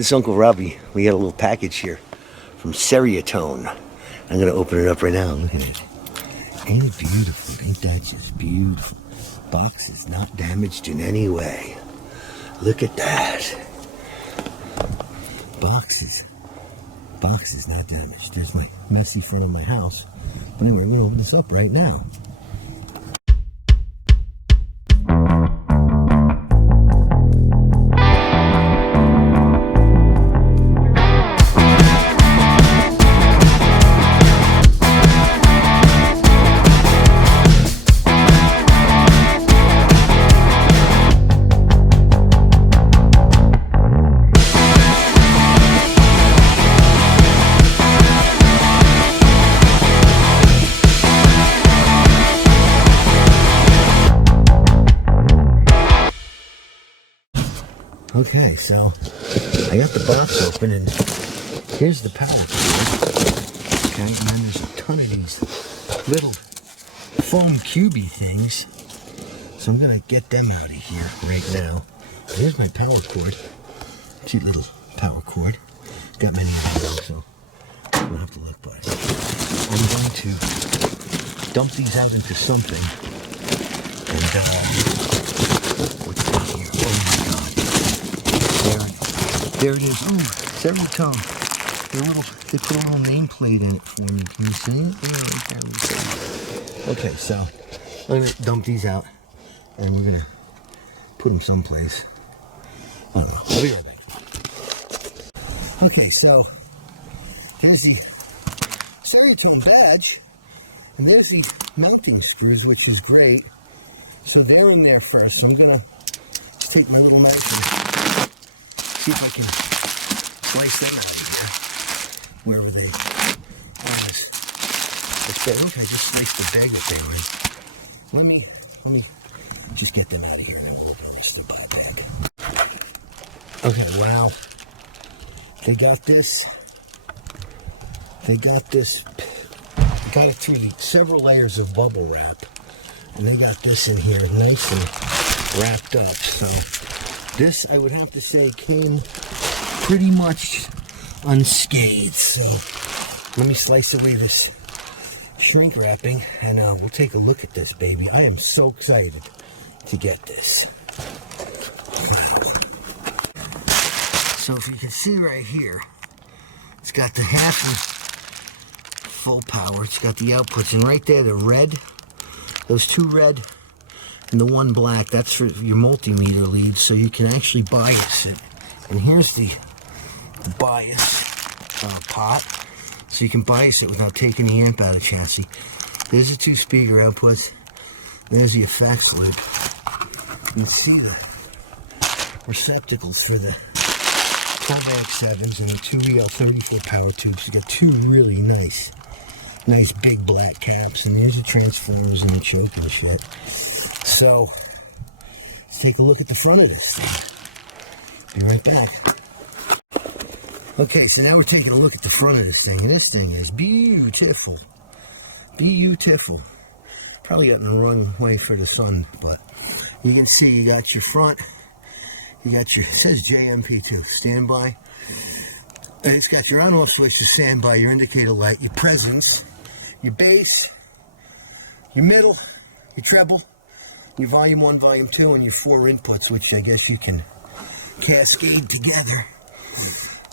This is Uncle Robbie. We got a little package here from Ceriatone. I'm going to open it up right now. Look at it. Ain't it beautiful? Ain't that just beautiful? Box is not damaged in any way. Look at that. Box is not damaged. There's my messy front of my house. But anyway, we're going to open this up right now. Okay, so I got the box open and here's the power cord. Okay, and then there's a ton of these little foam cubey things. So I'm gonna get them out of here right now. Here's my power cord. Cute little power cord. Got many of them, so I don't have to look by. I'm going to dump these out into something. And what's in here? Oh my god. There it is. Oh, Ceriatone. They put a little nameplate in it for me. Can you see it? Yeah, right there. Okay, so I'm going to dump these out and we're going to put them someplace. I don't know. I'll be right back. Okay, so there's the Ceriatone badge and there's the mounting screws, which is great. So they're in there first. So I'm going to just take my little knife and see if I can slice them out of here, wherever they are. Look, I just sliced the bag that they were in. Let me just get them out of here and then we'll open the rest of the bag. Okay, wow. They got this. They got it through several layers of bubble wrap. And they got this in here nice and wrapped up. So this, I would have to say, came pretty much unscathed. So let me slice away this shrink wrapping and we'll take a look at this baby. I am so excited to get this. Wow. So if you can see right here, it's got the half and full power. It's got the outputs, and right there, the red, those two red and the one black, that's for your multimeter leads, so you can actually bias it. And here's the bias pot, so you can bias it without taking the amp out of the chassis. There's the two speaker outputs. There's the effects loop. You can see the receptacles for the 12AX7s and the two EL34 power tubes. You got two really nice big black caps, and there's the transformers and the choke and shit. So let's take a look at the front of this thing. Be right back. Okay, so now we're taking a look at the front of this thing, and this thing is beautiful. Beautiful. Probably got in the wrong way for the sun, but you can see you got your front. You got your, it says JMP2, standby. And it's got your on-off switch to standby, your indicator light, your presence, your bass, your middle, your treble, your volume 1, volume 2, and your 4 inputs, which I guess you can cascade together.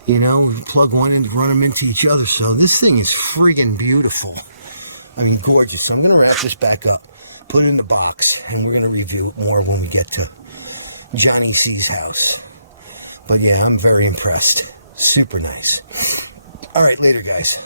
You know, plug one in to run them into each other. So this thing is friggin' beautiful. I mean, gorgeous. So I'm going to wrap this back up, put it in the box, and we're going to review it more when we get to Johnny C's house. But yeah, I'm very impressed. Super nice. All right, later, guys.